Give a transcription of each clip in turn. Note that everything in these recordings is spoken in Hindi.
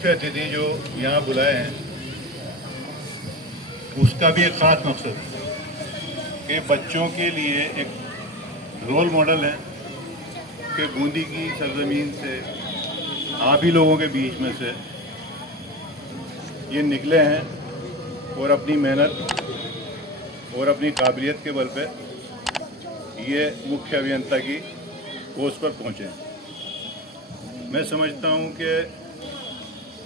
मुख्य अतिथि जो यहाँ बुलाए हैं उसका भी एक ख़ास मकसद है कि बच्चों के लिए एक रोल मॉडल है कि बूंदी की सरजमीन से आप ही लोगों के बीच में से ये निकले हैं और अपनी मेहनत और अपनी काबिलियत के बल पे ये मुख्य अभियंता की पोस्ट पर पहुँचे हैं। मैं समझता हूँ कि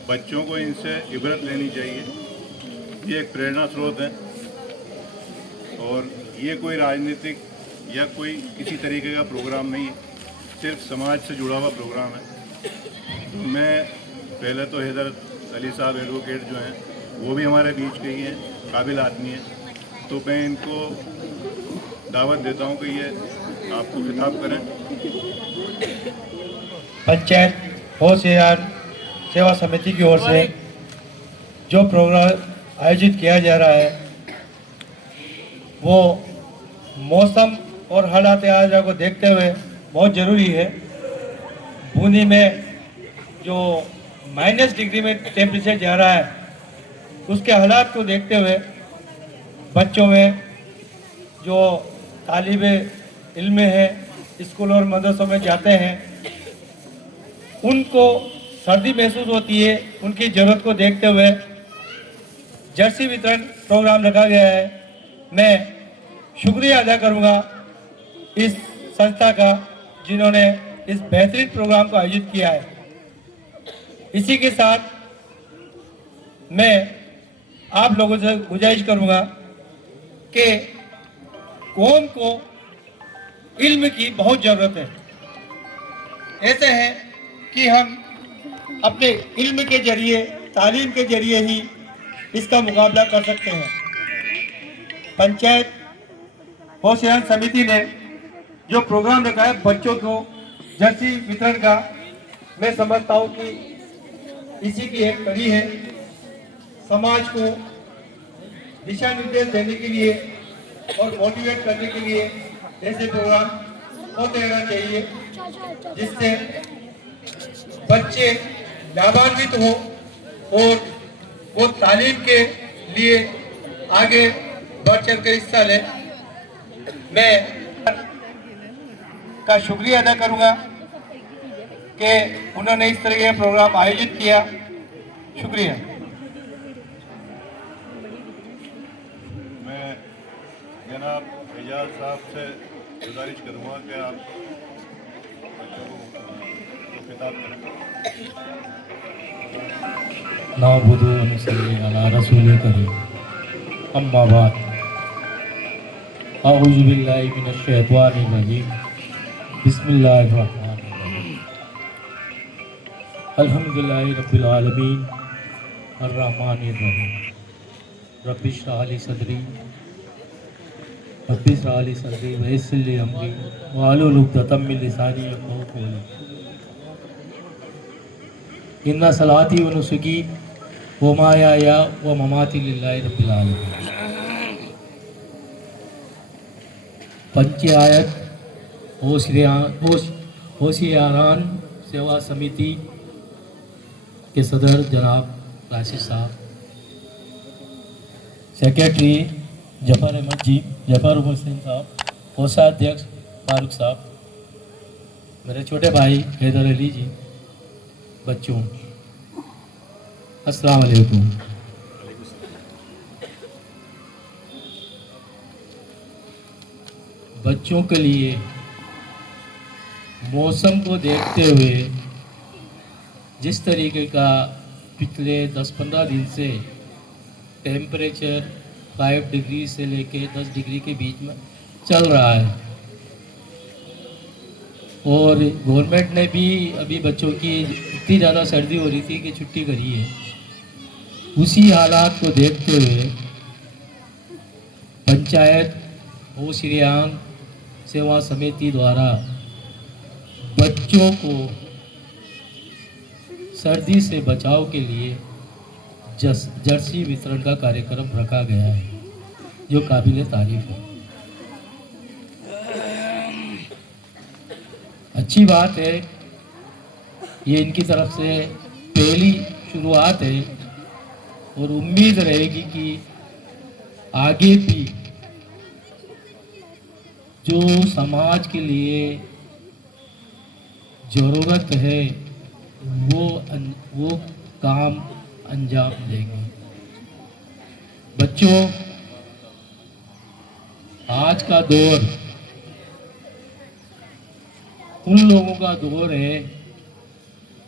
बच्चों को इनसे इबरत लेनी चाहिए। ये एक प्रेरणा स्रोत है और ये कोई राजनीतिक या कोई किसी तरीके का प्रोग्राम नहीं है, सिर्फ समाज से जुड़ा हुआ प्रोग्राम है। मैं पहले तो हैदर अली साहब एडवोकेट जो हैं वो भी हमारे बीच के ही हैं, काबिल आदमी हैं, तो मैं इनको दावत देता हूं कि ये आपको खिताब करें। पंचायत होशियार सेवा समिति की ओर से जो प्रोग्राम आयोजित किया जा रहा है वो मौसम और हालात आजा को देखते हुए बहुत ज़रूरी है। बूंदी में जो -डिग्री में टेम्परेचर जा रहा है उसके हालात को देखते हुए बच्चों में जो तालिबे इल्म है स्कूल और मदरसों में जाते हैं उनको सर्दी महसूस होती है। उनकी ज़रूरत को देखते हुए जर्सी वितरण प्रोग्राम रखा गया है। मैं शुक्रिया अदा करूंगा इस संस्था का जिन्होंने इस बेहतरीन प्रोग्राम को आयोजित किया है। इसी के साथ मैं आप लोगों से गुजारिश करूंगा कि कौम को इल्म की बहुत ज़रूरत है। ऐसे है कि हम अपने इल्म के जरिए तालीम के जरिए ही इसका मुकाबला कर सकते हैं। पंचायत होशियार समिति ने जो प्रोग्राम रखा है बच्चों को जर्सी वितरण का, मैं समझता हूँ कि इसी की एक कड़ी है। समाज को दिशा निर्देश देने के लिए और मोटिवेट करने के लिए ऐसे प्रोग्राम होते रहना चाहिए जिससे बच्चे लाभान्वित हो और वो तालीम के लिए आगे बढ़ चढ़ कर हिस्सा लें। मैं का शुक्रिया अदा करूंगा कि उन्होंने इस तरह का प्रोग्राम आयोजित किया। शुक्रिया। मैं जनाब एजाज साहब से गुजारिश करूँगा कि आप बच्चों को खिताब करें। नाबुदु व नसल्ली अला रसूलिल करीम। अम्मा बाद। अऊज़ु बिल्लाहि मिनश शैतानिर रजीम। बिस्मिल्लाहिर रहमानिर रहीम। अल्हम्दुलिल्लाहि रब्बिल आलमीन अर्रहमानिर रहीम। रब्बि इश्रह ली सदरी व यस्सिर ली अमरी वहलुल उक़दतम मिन लिसानी यफ़क़हू क़ौली। इन्ना सलाती व नुसुकी व महयाया व ममाती लिल्लाहि रब्बिल आलमीन। पंचायत होशियारान सेवा समिति के सदर जनाब राशिद साहब, सेक्रेटरी जफ़र अहमद जी, जफ़र हुसैन साहब, कोषाध्यक्ष फारूक साहब, मेरे छोटे भाई हैदर अली जी, बच्चों अस्सलाम वालेकुम। बच्चों के लिए मौसम को देखते हुए जिस तरीके का पिछले 10-15 दिन से टेम्परेचर 5 डिग्री से लेके 10 डिग्री के बीच में चल रहा है और गवर्नमेंट ने भी अभी बच्चों की इतनी ज़्यादा सर्दी हो रही थी कि छुट्टी करी है। उसी हालात को देखते हुए पंचायत होशियार सेवा समिति द्वारा बच्चों को सर्दी से बचाव के लिए जर्सी वितरण का कार्यक्रम रखा गया है जो काबिल तारीफ है। अच्छी बात है, ये इनकी तरफ से पहली शुरुआत है और उम्मीद रहेगी कि आगे भी जो समाज के लिए ज़रूरत है वो काम अंजाम देंगे। बच्चों, आज का दौर उन लोगों का दौर है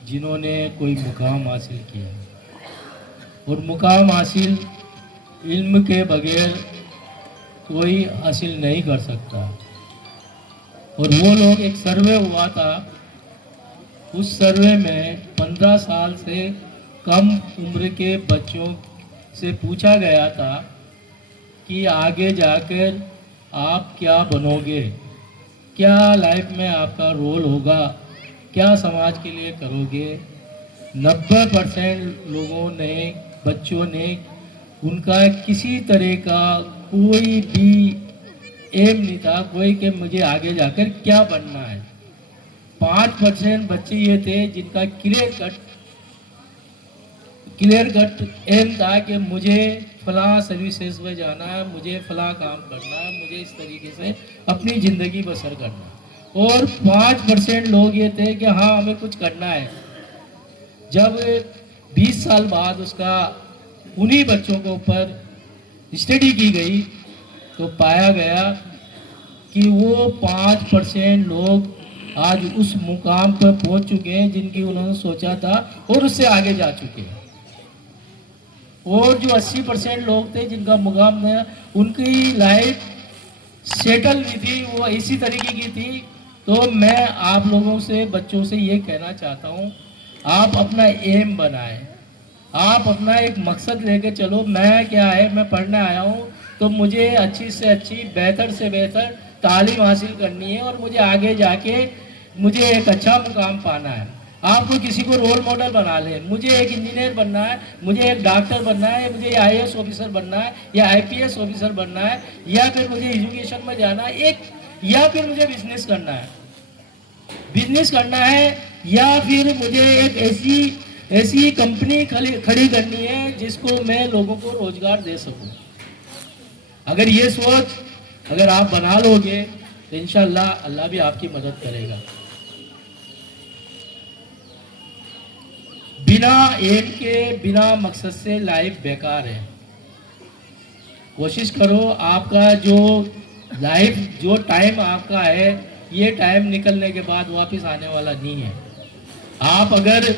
जिन्होंने कोई मुकाम हासिल किया, और मुकाम हासिल इल्म के बगैर कोई हासिल नहीं कर सकता। और वो लोग, एक सर्वे हुआ था, उस सर्वे में 15 साल से कम उम्र के बच्चों से पूछा गया था कि आगे जाकर आप क्या बनोगे, क्या लाइफ में आपका रोल होगा, क्या समाज के लिए करोगे। 90% लोगों ने, बच्चों ने, उनका किसी तरह का कोई भी एम नहीं था कोई कि मुझे आगे जाकर क्या बनना है। 5% बच्चे ये थे जिनका क्लियर कट एम था कि मुझे फलां सर्विसेज में जाना है, मुझे फलां काम करना है, मुझे इस तरीके से अपनी ज़िंदगी बसर करना है। और 5% लोग ये थे कि हाँ हमें कुछ करना है। जब 20 साल बाद उसका उन्हीं बच्चों के ऊपर स्टडी की गई तो पाया गया कि वो 5% लोग आज उस मुकाम पर पहुंच चुके हैं जिनकी उन्होंने सोचा था और उससे आगे जा चुके हैं। और जो 80% लोग थे जिनका मुकाम था, उनकी लाइफ सेटल नहीं थी, वो इसी तरीके की थी। तो मैं आप लोगों से, बच्चों से ये कहना चाहता हूँ, आप अपना एम बनाएं, आप अपना एक मकसद लेके चलो। मैं क्या है, मैं पढ़ने आया हूँ तो मुझे अच्छी से अच्छी, बेहतर से बेहतर तालीम हासिल करनी है और मुझे आगे जाके मुझे एक अच्छा मुकाम पाना है। आपको किसी को रोल मॉडल बना ले, मुझे एक इंजीनियर बनना है, मुझे एक डॉक्टर बनना है, मुझे IAS ऑफिसर बनना है या IPS ऑफिसर बनना है, या फिर मुझे एजुकेशन में जाना है, या फिर मुझे बिजनेस करना है, या फिर मुझे एक ऐसी कंपनी खड़ी करनी है जिसको मैं लोगों को रोजगार दे सकूं। अगर ये सोच अगर आप बना लोगे तो इंशाल्लाह अल्लाह भी आपकी मदद करेगा। बिना एम के, बिना मकसद से लाइफ बेकार है। कोशिश करो, आपका जो लाइफ, जो टाइम आपका है, ये टाइम निकलने के बाद वापस आने वाला नहीं है। आप अगर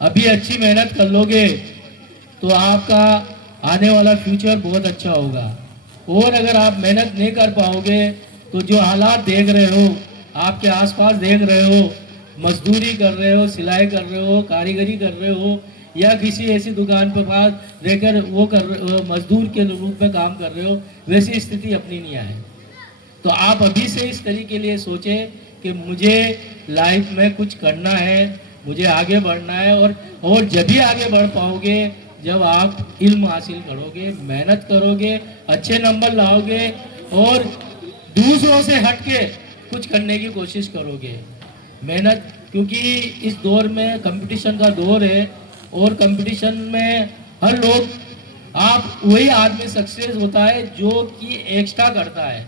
अभी अच्छी मेहनत कर लोगे तो आपका आने वाला फ्यूचर बहुत अच्छा होगा। और अगर आप मेहनत नहीं कर पाओगे तो जो हालात देख रहे हो, आपके आसपास देख रहे हो, मजदूरी कर रहे हो, सिलाई कर रहे हो, कारीगरी कर रहे हो, या किसी ऐसी दुकान पर पास रहकर वो मजदूर के रूप में काम कर रहे हो, वैसी स्थिति अपनी नहीं आए। तो आप अभी से इस तरीके के लिए सोचें कि मुझे लाइफ में कुछ करना है, मुझे आगे बढ़ना है। और जब भी आगे बढ़ पाओगे जब आप इल्म हासिल करोगे, मेहनत करोगे, अच्छे नंबर लाओगे और दूसरों से हटके कुछ करने की कोशिश करोगे। मेहनत, क्योंकि इस दौर में कंपटीशन का दौर है और कंपटीशन में हर लोग, आप वही आदमी सक्सेस होता है जो कि एक्स्ट्रा करता है।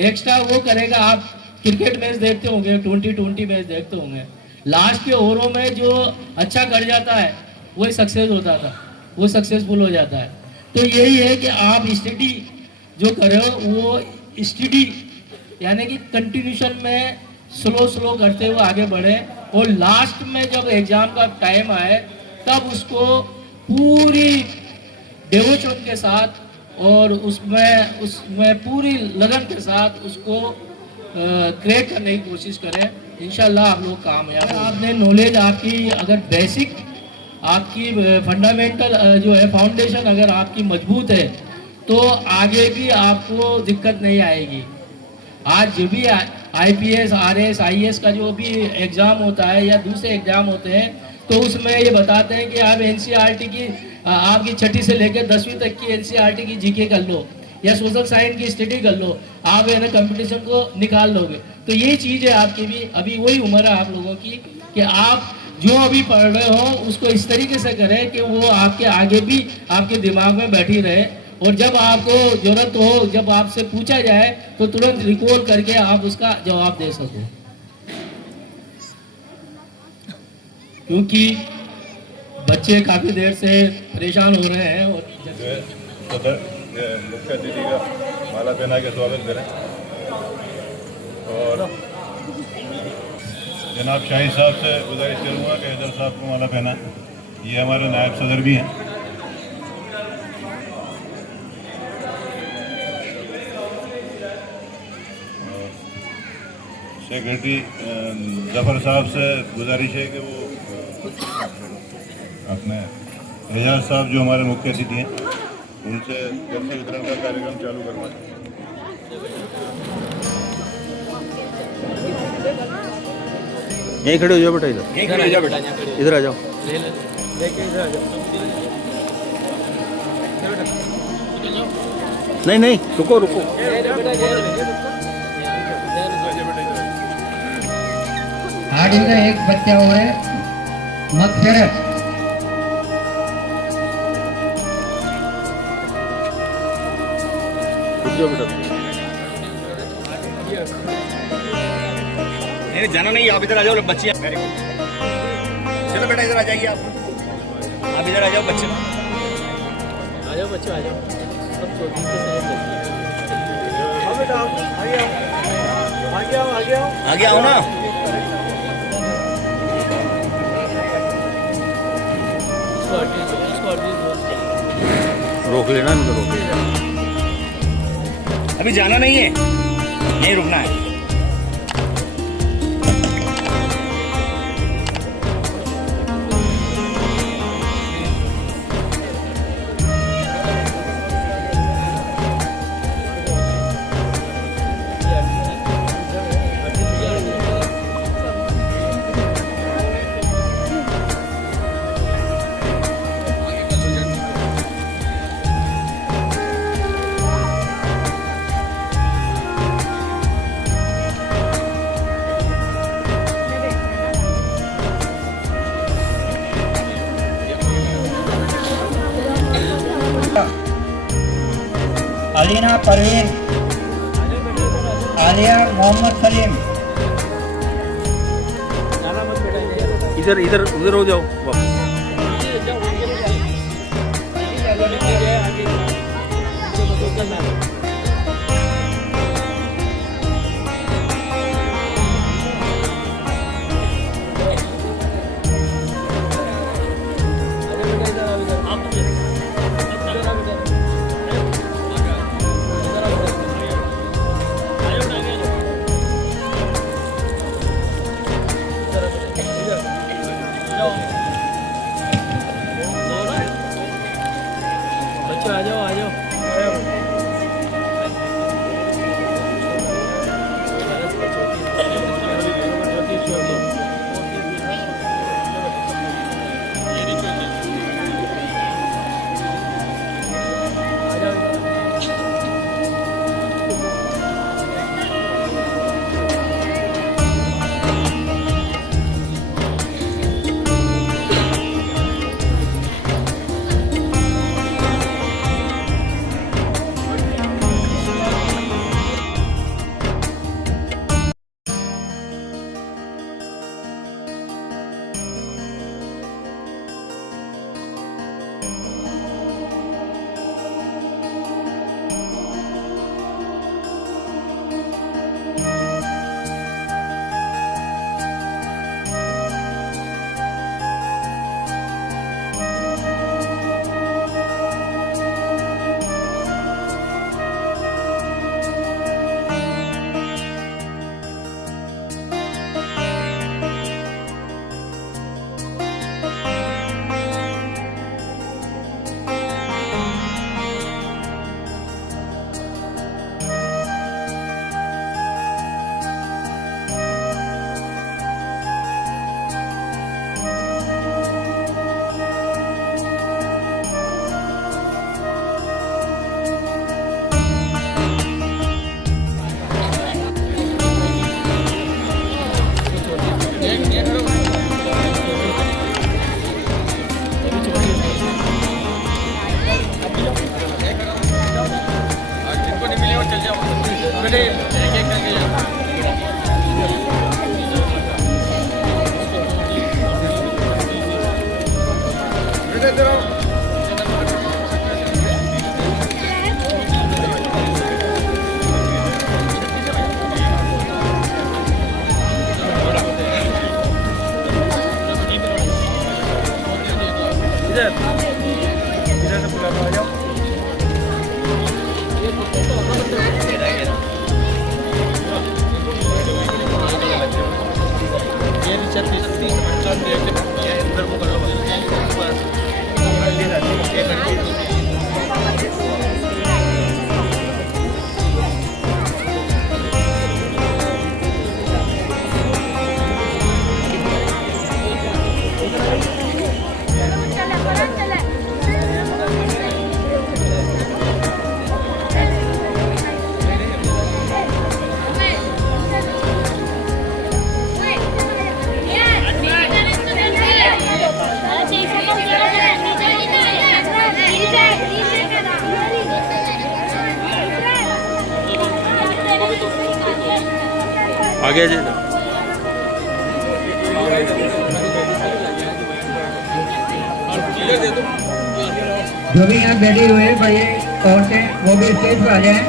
एक्स्ट्रा वो करेगा, आप क्रिकेट मैच देखते होंगे, 20-20 मैच देखते होंगे, लास्ट के ओवरों में जो अच्छा कर जाता है वही सक्सेस होता था, वो सक्सेसफुल हो जाता है। तो यही है कि आप स्टडी जो कर रहे हो वो स्टडी यानी कि कंटिन्यूशन में स्लो करते हुए आगे बढ़े, और लास्ट में जब एग्जाम का टाइम आए तब उसको पूरी डिवोशन के साथ और उसमें पूरी लगन के साथ उसको क्रिएट करने की कोशिश करें। इंशाल्लाह आप लोग कामयाब। आपने नॉलेज, आपकी अगर बेसिक, आपकी फंडामेंटल जो है फाउंडेशन अगर आपकी मजबूत है तो आगे भी आपको दिक्कत नहीं आएगी। आज जो भी IPS, RS, IAS का जो भी एग्ज़ाम होता है या दूसरे एग्ज़ाम होते हैं तो उसमें ये बताते हैं कि आप NCERT की, आपकी 6वीं से लेकर 10वीं तक की NCERT की GK कर लो या सोशल साइंस की स्टडी कर लो, आप है ना कंपटीशन को निकाल लोगे। तो यही चीज़ है आपकी भी, अभी वही उम्र है आप लोगों की कि आप जो अभी पढ़ रहे हो उसको इस तरीके से करें कि वो आपके आगे भी आपके दिमाग में बैठी रहे, और जब आपको जरूरत हो, जब आपसे पूछा जाए तो तुरंत रिकॉल करके आप उसका जवाब दे सको। क्योंकि बच्चे काफ़ी देर से परेशान हो रहे हैं। और सदर मुख्य अतिथि का माला पहना के स्वागत करें, और जनाब शाही साहब से गुजारिश करूँगा कि हैदर साहब को माला पहना। ये हमारे नायब सदर भी हैं। और सेक्रेटरी जफर साहब से गुजारिश है कि वो अपने एजाज साहब जो हमारे मुख्य अतिथि हैं उनसे जर्सी वितरण का कार्यक्रम चालू करवाएं। यहीं खड़े हो जाओ बेटा, इधर आ जाओ बेटा, इधर आ जाओ। नहीं नहीं, रुको रुको। हाडीचा एक बच्चा हुए मगफिरत रुक जाओ बेटा। नहीं जाना नहीं, आप इधर आ जाओ बच्चे। वेरी गुड, चलो बेटा इधर आ जाइए आप इधर आ जाओ बच्चे, आ जाओ बच्चों, आ जाओ। सब छोटी से आगे आओ ना। रोक लेना, इनको रोक। अभी जाना नहीं है, यहीं रुकना है। अलीना परवीन, आलिया मोहम्मद सलीम। इधर इधर उधर हो जाओ वापस। बच्चों आ जाओ, आ जाओ। आगे जी जो भी यहाँ बैठे हुए हैं बड़े औरतें वो भी स्टेज पर आ जाएं।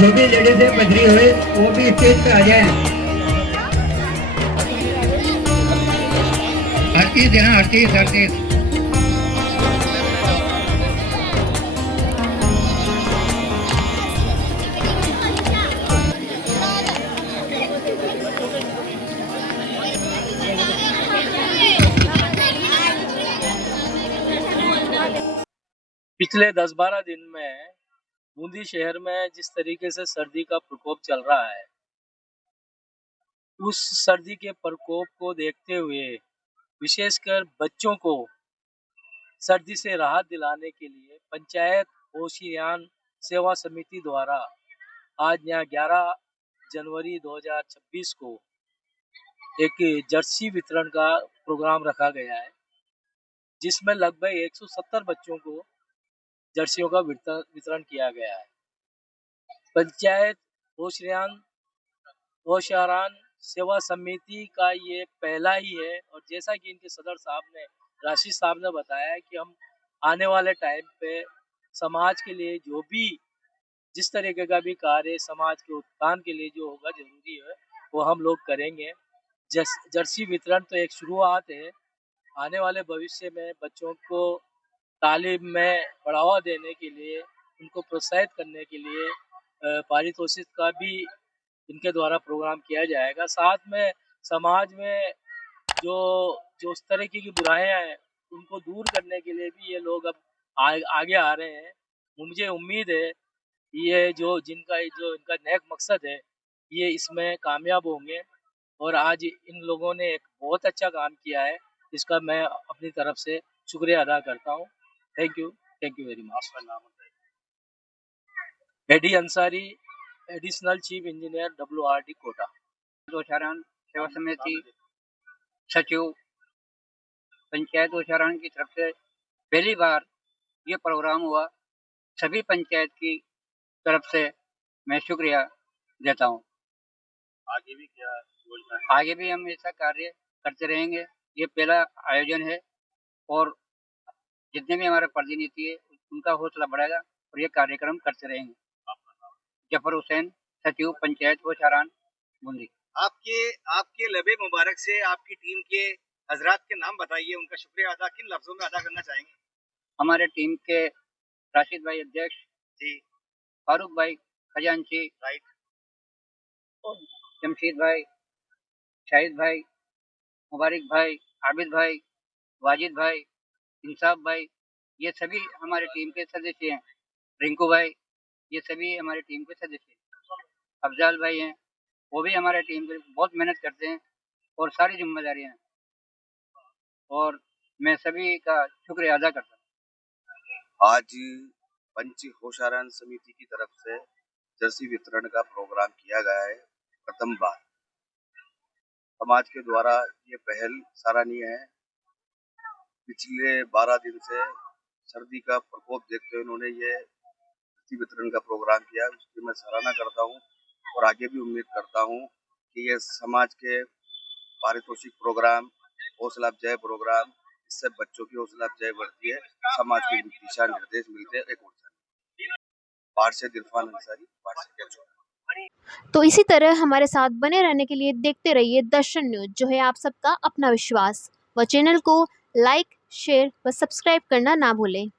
जो भी लेडीज है बजरी हुए वो भी स्टेज पे आ जाएं। आरती देना आरती आरती। पिछले 10-12 दिन में बूंदी शहर में जिस तरीके से सर्दी का प्रकोप चल रहा है, उस सर्दी के प्रकोप को देखते हुए विशेषकर बच्चों को सर्दी से राहत दिलाने के लिए पंचायत ओशियान सेवा समिति द्वारा आज यहाँ 11 जनवरी 2026 को एक जर्सी वितरण का प्रोग्राम रखा गया है, जिसमें लगभग 170 बच्चों को जर्सियों का वितरण किया गया है। पंचायत ओशियान सेवा समिति का ये पहला ही है, और जैसा कि इनके सदर साहब ने राशिद साहब ने बताया है कि हम आने वाले टाइम पे समाज के लिए जो भी जिस तरीके का भी कार्य समाज के उत्थान के लिए जो होगा जरूरी है वो हम लोग करेंगे। जर्सी वितरण तो एक शुरुआत है, आने वाले भविष्य में बच्चों को तालीम में बढ़ावा देने के लिए, उनको प्रोत्साहित करने के लिए पारितोषिक का भी इनके द्वारा प्रोग्राम किया जाएगा। साथ में समाज में जो जो उस तरीके की बुराइयां हैं उनको दूर करने के लिए भी ये लोग अब आगे आ रहे हैं। मुझे उम्मीद है ये जो इनका नेक मकसद है ये इसमें कामयाब होंगे, और आज इन लोगों ने एक बहुत अच्छा काम किया है, इसका मैं अपनी तरफ से शुक्रिया अदा करता हूँ। Thank you very much. A D Ansari, additional chief engineer WRD Kota. Osian सेवा समिति सचिव पंचायत ओशियान की तरफ से पहली बार ये प्रोग्राम हुआ। सभी पंचायत की तरफ से मैं शुक्रिया देता हूँ। आगे भी क्या योजना है? आगे भी हम ऐसा कार्य करते रहेंगे। ये पहला आयोजन है और जितने भी हमारे प्रतिनिधि है उनका हौसला बढ़ेगा और ये कार्यक्रम करते रहेंगे। जफर हुसैन, सचिव पंचायत ओशियान बूंदी। आपके लबे मुबारक से आपकी टीम के हजरात के नाम बताइए, उनका शुक्रिया अदा किन लफ्जों में अदा करना चाहेंगे? हमारे टीम के राशिद भाई अध्यक्ष जी, फारूक भाई खजांची, राइट, जमशीद भाई, शाहिद भाई, मुबारक भाई, आबिद भाई, वाजिद भाई, इंसाफ भाई, ये सभी हमारे टीम के सदस्य हैं। रिंकू भाई, ये सभी हमारे टीम के सदस्य हैं। अफजाल भाई हैं, वो भी हमारे टीम के बहुत मेहनत करते हैं और सारी जिम्मेदारियां हैं, और मैं सभी का शुक्रिया अदा करता हूँ। आज पंच ओशियान समिति की तरफ से जर्सी वितरण का प्रोग्राम किया गया है। प्रथम बार समाज के द्वारा ये पहल सराहनीय है। पिछले 12 दिन से सर्दी का प्रकोप देखते हुए उन्होंने ये जर्सी वितरण का प्रोग्राम किया है, उसकी मैं सराहना करता हूँ और आगे भी उम्मीद करता हूँ कि ये समाज के पारितोषिक प्रोग्राम, हौसला अफजाई प्रोग्राम, इससे बच्चों की हौसला अफजाई बढ़ती है, समाज को दिशा निर्देश मिलते हैं। एक ऊर्जा पाठ से इरफान अंसारी, पाठ से तो इसी तरह हमारे साथ बने रहने के लिए देखते रहिए दर्शन न्यूज, जो है आप सबका अपना विश्वास। व चैनल को लाइक, शेयर व सब्सक्राइब करना ना भूलें।